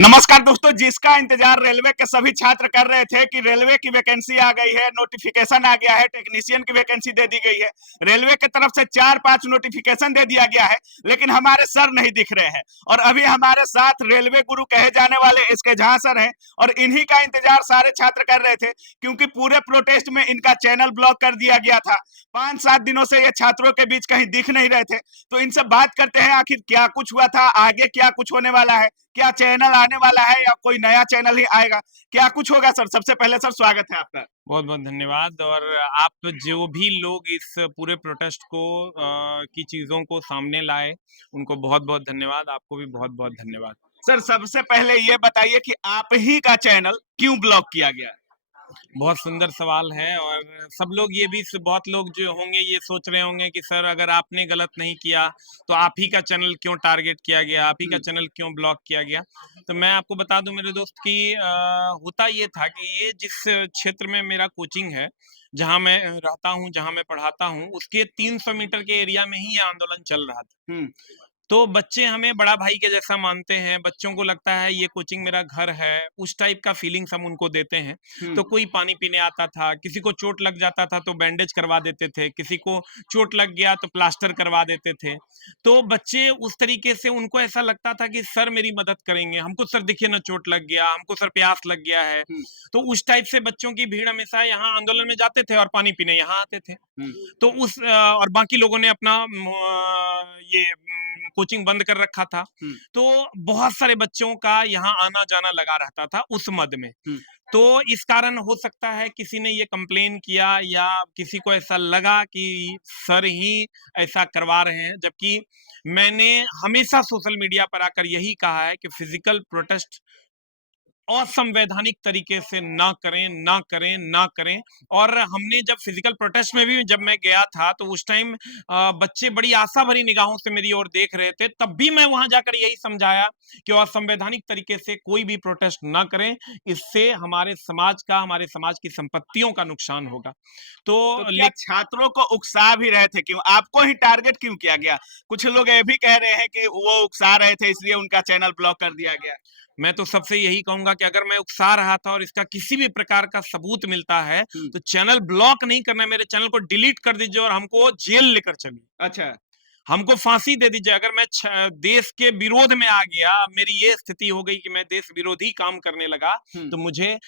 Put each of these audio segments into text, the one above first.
नमस्कार दोस्तों, जिसका इंतजार रेलवे के सभी छात्र कर रहे थे कि रेलवे की वैकेंसी आ गई है, नोटिफिकेशन आ गया है, टेक्नीशियन की वैकेंसी दे दी गई है। रेलवे की तरफ से 4-5 नोटिफिकेशन दे दिया गया है, लेकिन हमारे सर नहीं दिख रहे हैं। और अभी हमारे साथ रेलवे गुरु कहे जाने वाले एसके झा सर हैं और इन्हीं का इंतजार सारे छात्र कर रहे थे, क्योंकि पूरे प्रोटेस्ट में इनका चैनल ब्लॉक कर दिया गया था। 5-7 दिनों से ये छात्रों के बीच कहीं दिख नहीं रहे थे। तो इनसे बात करते हैं, आखिर क्या कुछ हुआ था, आगे क्या कुछ होने वाला है, क्या चैनल आने वाला है या कोई नया चैनल ही आएगा, क्या कुछ होगा। सर, सबसे पहले सर स्वागत है आपका। बहुत बहुत धन्यवाद। और आप जो भी लोग इस पूरे प्रोटेस्ट को की चीज़ों को सामने लाए, उनको बहुत बहुत धन्यवाद। आपको भी बहुत बहुत धन्यवाद। सर, सबसे पहले ये बताइए कि आप ही का चैनल क्यों ब्लॉक किया गया। बहुत सुंदर सवाल है। और सब लोग ये भी बहुत लोग जो होंगे ये सोच रहे होंगे कि सर अगर आपने गलत नहीं किया तो आप ही का चैनल क्यों टारगेट किया गया, आप ही का चैनल क्यों ब्लॉक किया गया। तो मैं आपको बता दूं मेरे दोस्त कि होता ये था कि ये जिस क्षेत्र में मेरा कोचिंग है, जहां मैं रहता हूं, जहां मैं पढ़ाता हूं, उसके 300 मीटर के एरिया में ही ये आंदोलन चल रहा था। तो बच्चे हमें बड़ा भाई के जैसा मानते हैं, बच्चों को लगता है ये कोचिंग मेरा घर है, उस टाइप का फीलिंग्स हम उनको देते हैं। तो कोई पानी पीने आता था, किसी को चोट लग जाता था तो बैंडेज करवा देते थे, किसी को चोट लग गया तो प्लास्टर करवा देते थे। तो बच्चे उस तरीके से, उनको ऐसा लगता था कि सर मेरी मदद करेंगे, हमको सर देखिए ना चोट लग गया, हमको सर प्यास लग गया है। तो उस टाइप से बच्चों की भीड़ हमेशा यहाँ आंदोलन में जाते थे और पानी पीने यहाँ आते थे। तो और बाकी लोगों ने अपना ये कोचिंग बंद कर रखा था। तो बहुत सारे बच्चों का यहाँ आना जाना लगा रहता था उस मद में। तो इस कारण हो सकता है किसी ने ये कंप्लेन किया या किसी को ऐसा लगा कि सर ही ऐसा करवा रहे हैं, जबकि मैंने हमेशा सोशल मीडिया पर आकर यही कहा है कि फिजिकल प्रोटेस्ट असंवैधानिक तरीके से ना करें, ना करें, ना करें। और हमने जब फिजिकल प्रोटेस्ट में भी जब मैं गया था तो उस टाइम बच्चे बड़ी आशा भरी निगाहों से मेरी ओर देख रहे थे, तब भी मैं वहां जाकर यही समझाया कि असंवैधानिक तरीके से कोई भी प्रोटेस्ट ना करें, इससे हमारे समाज का, हमारे समाज की संपत्तियों का नुकसान होगा। तो क्या छात्रों को उकसा भी रहे थे, क्यों आपको ही टारगेट क्यों किया गया। कुछ लोग ये भी कह रहे हैं कि वो उकसा रहे थे इसलिए उनका चैनल ब्लॉक कर दिया गया। मैं तो सबसे यही कहूंगा कि अगर मैं उकसा रहा था और इसका किसी भी प्रकार का सबूत मिलता है तो चैनल ब्लॉक नहीं करना है, मेरे चैनल को डिलीट कर दीजिए और हमको जेल लेकर चलिए। अच्छा, हमको फांसी दे दीजिए। अगर मैं देश के विरोध में आ गया, मेरी ये स्थिति हो गई कि मैं देश विरोधी काम करने लगा, तो मुझे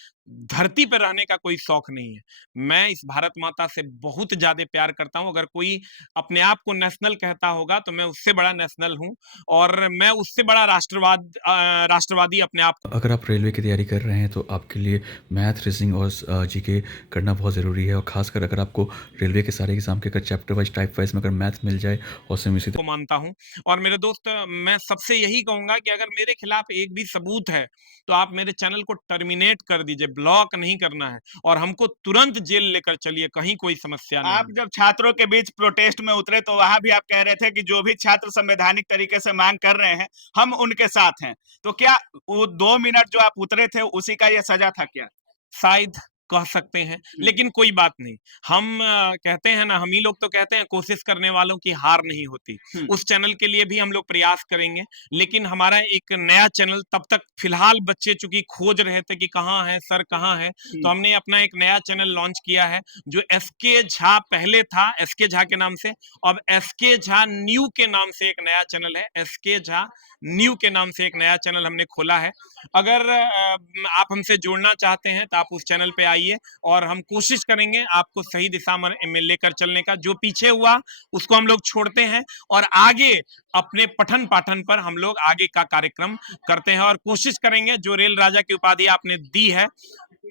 धरती पर रहने का कोई शौक नहीं है। मैं इस भारत माता से बहुत ज्यादा प्यार करता हूं। अगर कोई अपने आप को नेशनल कहता होगा तो मैं उससे बड़ा नेशनल हूं, और मैं उससे बड़ा राष्ट्रवादी अपने आप। अगर आप रेलवे की तैयारी कर रहे हैं तो आपके लिए मैथ, रीजनिंग और जीके करना बहुत ज़रूरी है। और खासकर अगर आपको रेलवे के सारे एग्जाम के अगर चैप्टर वाइज, टाइप वाइज में अगर मैथ मिल जाए और सेम इसी को मानता हूं। और मेरे दोस्त, मैं सबसे यही कहूंगा कि अगर मेरे खिलाफ एक भी सबूत है तो आप मेरे चैनल को टर्मिनेट कर दीजिए, ब्लॉक नहीं करना है, और हमको तुरंत जेल लेकर चलिए, कहीं कोई समस्या नहीं। आप जब छात्रों के बीच प्रोटेस्ट में उतरे तो वहां भी आप कह रहे थे कि जो भी छात्र संवैधानिक तरीके से मांग कर रहे हैं हम उनके साथ हैं। तो क्या वो 2 मिनट जो आप उतरे थे उसी का ये सजा था क्या। शायद कह सकते हैं, लेकिन कोई बात नहीं। हम कहते हैं ना, हम ही लोग तो कहते हैं कोशिश करने वालों की हार नहीं होती। उस चैनल के लिए भी हम लोग प्रयास करेंगे, लेकिन हमारा एक नया चैनल, तब तक फिलहाल बच्चे चूंकि खोज रहे थे कि कहाँ है सर, कहाँ है, तो हमने अपना एक नया चैनल लॉन्च किया है जो एसके झा पहले था, एसके झा के नाम से। अब एसके झा न्यू के नाम से एक नया चैनल है, एसके झा न्यू के नाम से एक नया चैनल हमने खोला है। अगर आप हमसे जुड़ना चाहते हैं तो आप उस चैनल पे आइए और हम कोशिश करेंगे आपको सही दिशा में लेकर चलने का। जो पीछे हुआ उसको हम लोग छोड़ते हैं और आगे अपने पठन पाठन पर हम लोग आगे का कार्यक्रम करते हैं, और कोशिश करेंगे जो रेल राजा की उपाधि आपने दी है,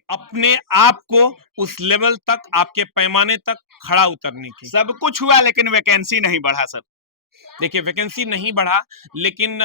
अपने आप को उस लेवल तक, आपके पैमाने तक खड़ा उतरने की। सब कुछ हुआ लेकिन वैकेंसी नहीं बढ़ा सर। देखिए, वैकेंसी नहीं बढ़ा, लेकिन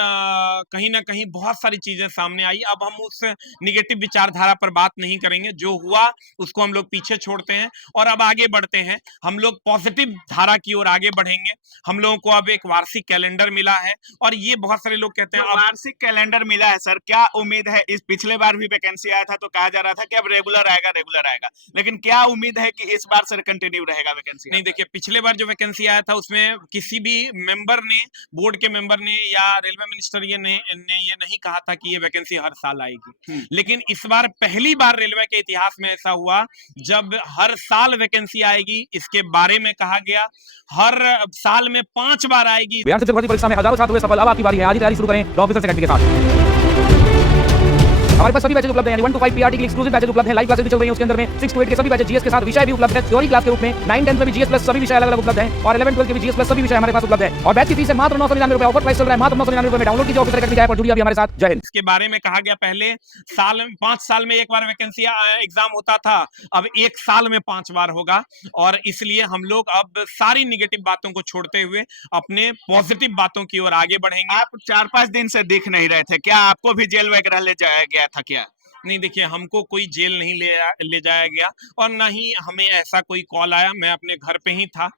कहीं ना कहीं बहुत सारी चीजें सामने आई। अब हम उस निगेटिव विचारधारा पर बात नहीं करेंगे, जो हुआ उसको हम लोग पीछे छोड़ते हैं और अब आगे बढ़ते हैं। हम लोग पॉजिटिव धारा की ओर आगे बढ़ेंगे। हम लोगों को अब एक वार्षिक कैलेंडर मिला है, और ये बहुत सारे लोग कहते हैं तो वार्षिक कैलेंडर मिला है सर, क्या उम्मीद है। इस पिछले बार भी वैकेंसी आया था तो कहा जा रहा था कि अब रेगुलर आएगा, रेगुलर आएगा, लेकिन क्या उम्मीद है कि इस बार सर कंटिन्यू रहेगा वैकेंसी। नहीं, देखिए, पिछले बार जो वैकेंसी आया था उसमें किसी भी मेंबर ने, बोर्ड के मेंबर ने या रेलवे मिनिस्टर ने ये नहीं कहा था कि ये वैकेंसी हर साल आएगी, लेकिन इस बार पहली बार रेलवे के इतिहास में ऐसा हुआ जब हर साल वैकेंसी आएगी, इसके बारे में कहा गया। हर साल में 5 बार आएगी। बिहार शिक्षक भर्ती परीक्षा में हजारों छात्र हुए सफल। अब आपकी बारी है, आज ही तैयारी शुरू करें लॉ ऑफिसर सेकेंडरी के साथ। हमारे पास सभी बैचेज उपलब्ध हैं, 1 to 5 पीआरटी के एक्सक्लूसिव बैचेज उपलब्ध हैं, लाइव क्लासेस भी चल रही हैं, उसके अंदर में 6 to 8 के सभी बैचेज जीएस के साथ विषय भी उपलब्ध है, थ्योरी क्लास के रूप में। 9-10 में भी जीएस प्लस सभी विषय अलग अलग उपलब्ध हैं और 11-12 के भी जीएस प्लस सभी विषय हमारे पास उपलब्ध है। और बैच की फीस है मात्र 999 रुपए, ऑफर प्राइस चल रहा है मात्र 999 रुपए में। डाउनलोड कीजिए ऑफिसर एकेडमी ऐप और जुड़िए अभी हमारे साथ। जय हिंद। इसके बारे में कहा गया पहले 5 साल में एक बार वैकेंसी एग्जाम होता था, अब 1 साल में 5 बार होगा। और इसलिए हम लोग अब सारी निगेटिव बातों को छोड़ते हुए अपने पॉजिटिव बातों की ओर आगे बढ़ेंगे। आप 4-5 दिन से दिख नहीं रहे थे, क्या आपको भी जेल वगैरह ले जाया गया था क्या? नहीं, देखिए, हमको कोई जेल नहीं ले जाया गया और ना ही हमें ऐसा कोई कॉल आया। मैं अपने घर पे ही था,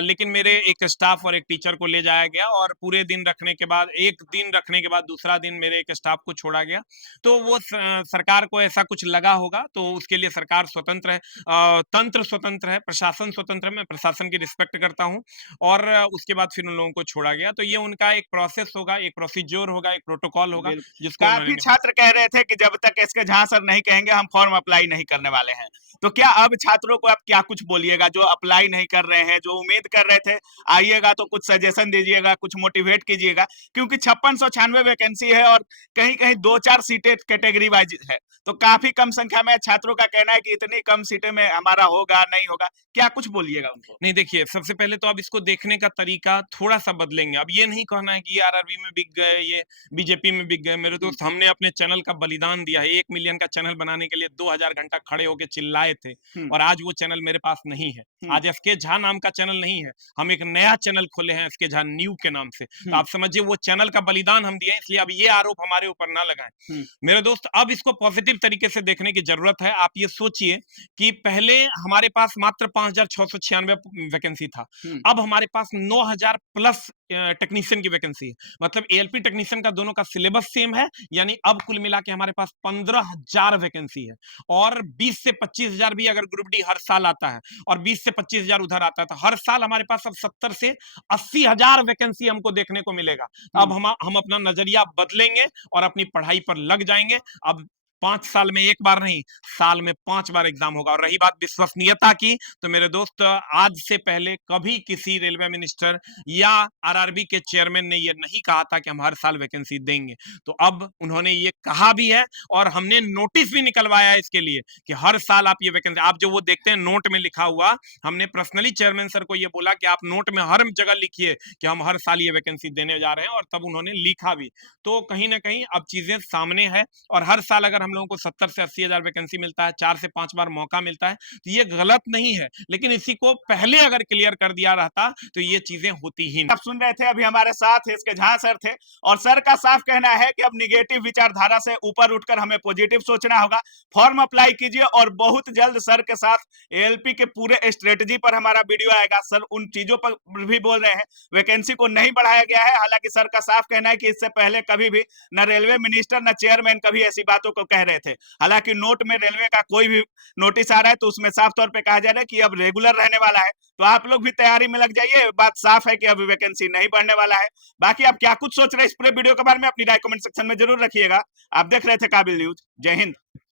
लेकिन मेरे एक स्टाफ और एक टीचर को ले जाया गया और पूरे दिन रखने के बाद, एक दिन रखने के बाद दूसरा दिन मेरे एक स्टाफ को छोड़ा गया। तो वो सरकार को ऐसा कुछ लगा होगा, तो उसके लिए सरकार स्वतंत्र है, तंत्र स्वतंत्र है, प्रशासन स्वतंत्र है। मैं प्रशासन की रिस्पेक्ट करता हूँ और उसके बाद फिर उन लोगों को छोड़ा गया। तो ये उनका एक प्रोसेस होगा, एक प्रोसीजर होगा, एक प्रोटोकॉल होगा, जिसको काफी छात्र कह रहे थे कि जब तक इसके जहां सर नहीं कहेंगे हम फॉर्म अप्लाई नहीं करने वाले हैं। तो क्या अब छात्रों को आप क्या कुछ बोलिएगा जो अप्लाई नहीं कर रहे हैं, जो उम्मीद कर रहे थे आइएगा तो कुछ सजेशन दीजिएगा, कुछ मोटिवेट कीजिएगा, क्योंकि 5696 वैकेंसी है और कहीं कहीं 2-4 सीटें कैटेगरी वाइज है, तो काफी कम संख्या में छात्रों का कहना है कि इतनी कम सीटें में हमारा होगा नहीं होगा, क्या कुछ बोलिएगा उनको? नहीं, देखिए, सबसे पहले तो अब इसको देखने का तरीका थोड़ा सा बदलेंगे। अब ये नहीं कहना है कि आरआरबी में बिक गए, ये बीजेपी में बिक गए। मेरे दोस्त, हमने अपने चैनल का बलिदान दिया है। 1 मिलियन का चैनल बनाने के लिए 2000 घंटा खड़े होकर चिल्लाए थे और आज वो चैनल मेरे पास नहीं है। आज एसके झा नाम का चैनल नहीं है, हम एक नया चैनल खोले हैं एसके झा न्यू के नाम से। तो आप समझिए वो चैनल का बलिदान हम दिए, इसलिए अब ये आरोप हमारे ऊपर ना लगाएं। मेरे दोस्त, अब इसको पॉजिटिव तरीके से देखने की जरूरत है। आप ये सोचिए कि पहले हमारे पास मात्र 5696 वैकेंसी था, अब हमारे पास 9000 प्लस टेक्नीशियन की वैकेंसी है। मतलब एएलपी टेक्नीशियन का दोनों का सिलेबस सेम है, यानी अब कुल मिला के हमारे पास 15000 वैकेंसी है। और 20 से 25000 भी अगर ग्रुप डी हर साल आता है और 20 से 25000 उधर आता है, तो हर साल हमारे पास अब 70 से 80000 वैकेंसी हमको देखने को मिलेगा। अब हम अपना नजरिया बदलेंगे और अपनी पढ़ाई पर लग जाएंगे। अब 5 साल में 1 बार नहीं, साल में 5 बार एग्जाम होगा। और रही बात विश्वसनीयता की, तो मेरे दोस्त, आज से पहले कभी किसी रेलवे मिनिस्टर या आरआरबी के चेयरमैन ने ये नहीं कहा था कि हम हर साल वैकेंसी देंगे। तो अब उन्होंने ये कहा भी है और हमने नोटिस भी निकलवाया है इसके लिए कि हर साल आप ये वैकेंसी, आप जो वो देखते हैं नोट में लिखा हुआ, हमने पर्सनली चेयरमैन सर को ये बोला कि आप नोट में हर जगह लिखिए कि हम हर साल ये वैकेंसी देने जा रहे हैं, और तब उन्होंने लिखा भी। तो कहीं ना कहीं अब चीजें सामने है और हर साल अगर हम लोगों को 70 से 80,000 वैकेंसी मिलता है, 4 से 5 बार मौका मिलता है, तो ये गलत नहीं है। लेकिन इसी को पहले अगर क्लियर कर दिया रहता तो ये चीजें होती ही नहीं। आप सुन रहे थे, अभी हमारे साथ इसके झा सर थे और सर का साफ कहना है कि अब निगेटिव विचारधारा से ऊपर उठकर हमें पॉजिटिव सोचना होगा। फॉर्म अप्लाई कीजिए और बहुत जल्द सर के साथ एएलपी के पूरे स्ट्रेटजी पर हमारा वीडियो आएगा। सर उन चीजों पर भी बोल रहे हैं, वैकेंसी को नहीं बढ़ाया गया है। हालांकि सर का साफ कहना है कि इससे पहले कभी भी न रेलवे मिनिस्टर न चेयरमैन कभी ऐसी बातों को कह रहे थे। हालांकि नोट में रेलवे का कोई भी नोटिस आ रहा है तो उसमें साफ तौर पे कहा जा रहा है कि अब रेगुलर रहने वाला है, तो आप लोग भी तैयारी में लग जाइए। बात साफ है कि अब वैकेंसी नहीं बढ़ने वाला है। बाकी आप क्या कुछ सोच रहे हैं इस पूरे वीडियो के बारे में, अपनी राय कमेंट सेक्शन में जरूर रखिएगा। आप देख रहे थे काबिल न्यूज। जय हिंद।